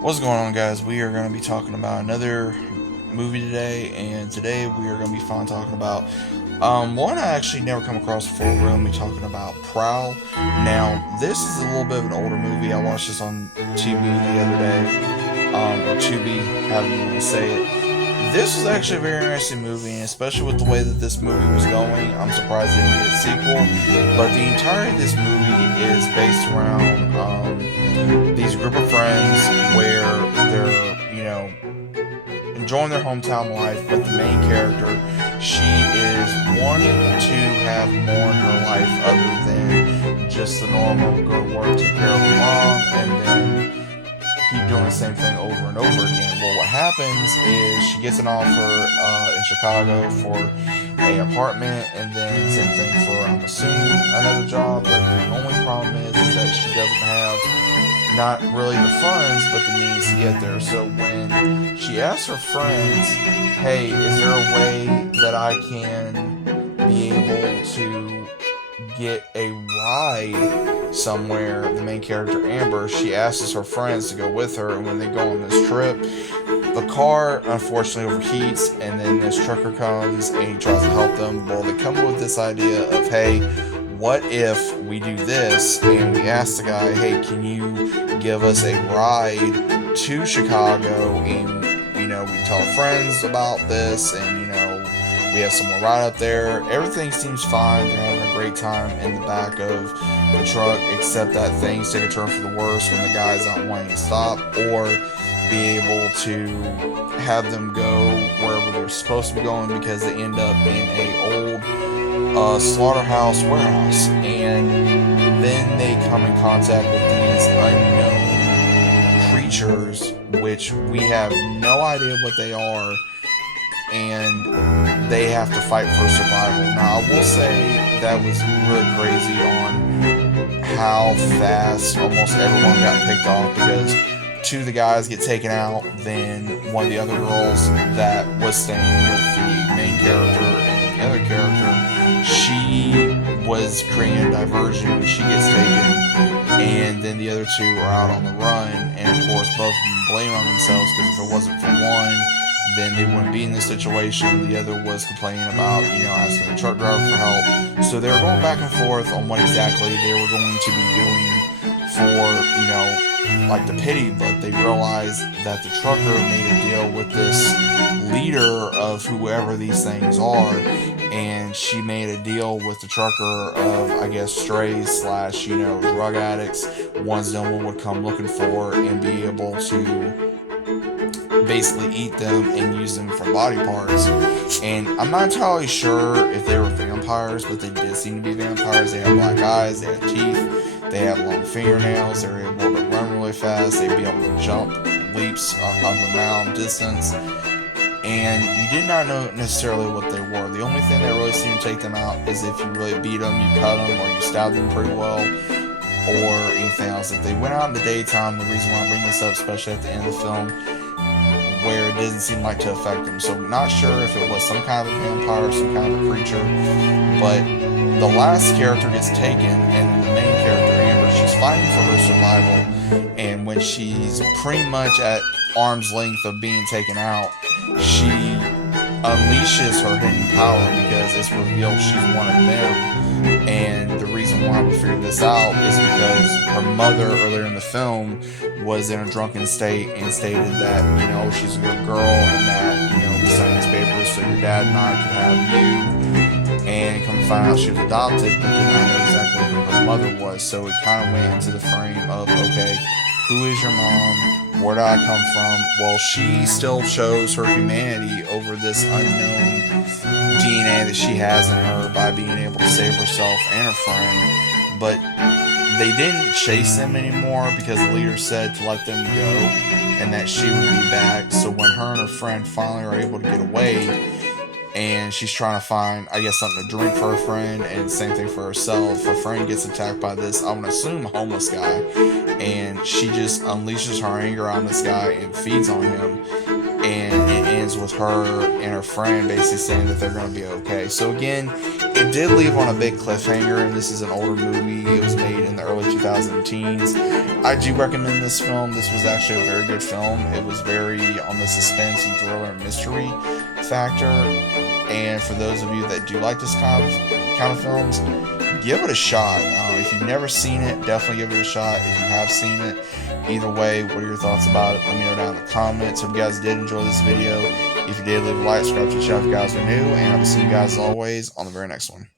What's going on, guys? We are going to be talking about another movie today, and today we are going to be talking about one I actually never come across before. We're going to be talking about Prowl. Now, this is a little bit of an older movie. I watched this on TV the other day, or Tubi, however you want to say it. This was actually a very interesting movie, and especially with the way that this movie was going, I'm surprised it didn't get a sequel. But the entirety of this movie is based around these group of friends where they're, enjoying their hometown life, but the main character, she is wanting to have more in her life other than just the normal go to work, take care of her mom, and then keep doing the same thing over and over again. Well, what happens is she gets an offer in Chicago for a apartment, and then same thing for, I'm assuming, another job. But the only problem is that she doesn't have not really the funds, but the means to get there. So when she asks her friends, "Hey, is there a way that I can be able to get a ride somewhere?" The main character, Amber, she asks her friends to go with her, and when they go on this trip, the car unfortunately overheats, and then this trucker comes and he tries to help them. Well, they come up with this idea of, hey, what if we do this and we ask the guy, hey, can you give us a ride to Chicago, and we tell our friends about this, and we have someone right up there. Everything seems fine. They're having a great time in the back of the truck, except that things take a turn for the worse when the guy's not wanting to stop or be able to have them go wherever they're supposed to be going, because they end up in a old slaughterhouse warehouse, and then they come in contact with these unknown creatures, which we have no idea what they are, and they have to fight for survival. Now, I will say that was really crazy on how fast almost everyone got picked off, because two of the guys get taken out, then one of the other girls that was staying with the main character and the other character, she was creating a diversion, she gets taken, and then the other two are out on the run, and of course both of them blame on themselves, because if it wasn't for one, then they wouldn't be in this situation. The other was complaining about, asking the truck driver for help. So they were going back and forth on what exactly they were going to be doing for, like the pity, but they realized that the trucker made a deal with this leader of whoever these things are, and she made a deal with the trucker of, I guess, strays slash, drug addicts, ones no one would come looking for, and be able to basically eat them and use them for body parts. And I'm not entirely sure if they were vampires, but they did seem to be vampires. They had black eyes, they had teeth, they had long fingernails, they were able to run really fast, they'd be able to jump leaps of a mountain distance, and you did not know necessarily what they were. The only thing that really seemed to take them out is if you really beat them, you cut them, or you stabbed them pretty well, or anything else. If they went out in the daytime, the reason why I bring this up, especially at the end of the film, where it didn't seem like to affect them. So not sure if it was some kind of a vampire or some kind of a creature, but the last character gets taken, and the main character, Amber, she's fighting for her survival, and when she's pretty much at arm's length of being taken out, she unleashes her hidden power, because it's revealed she's one of them. And the reason why we figured this out is because her mother, earlier in the film, was in a drunken state and stated that, she's a good girl, and that, we signed these papers so your dad and I could have you. And come to find out she was adopted, but did not know exactly who her mother was. So it kind of went into the frame of, okay, who is your mom? Where did I come from? Well, she still chose her humanity over this unknown DNA that she has in her by being able to save herself and her friend. But they didn't chase them anymore, because the leader said to let them go and that she would be back. So when her and her friend finally are able to get away, and she's trying to find, I guess, something to drink for her friend, and same thing for herself, her friend gets attacked by this, I would assume, homeless guy, and she just unleashes her anger on this guy and feeds on him, and it ends with her and her friend basically saying that they're going to be okay. So again, it did leave on a big cliffhanger, and this is an older movie. It was made in the early 2010s. I do recommend this film. This was actually a very good film. It was very on the suspense and thriller and mystery factor. And for those of you that do like this kind of films, give it a shot. If you've never seen it, definitely give it a shot. If you have seen it, either way, what are your thoughts about it? Let me know down in the comments. Hope you guys did enjoy this video. If you did, leave a like, subscribe to the channel if you guys are new, and I will see you guys as always on the very next one.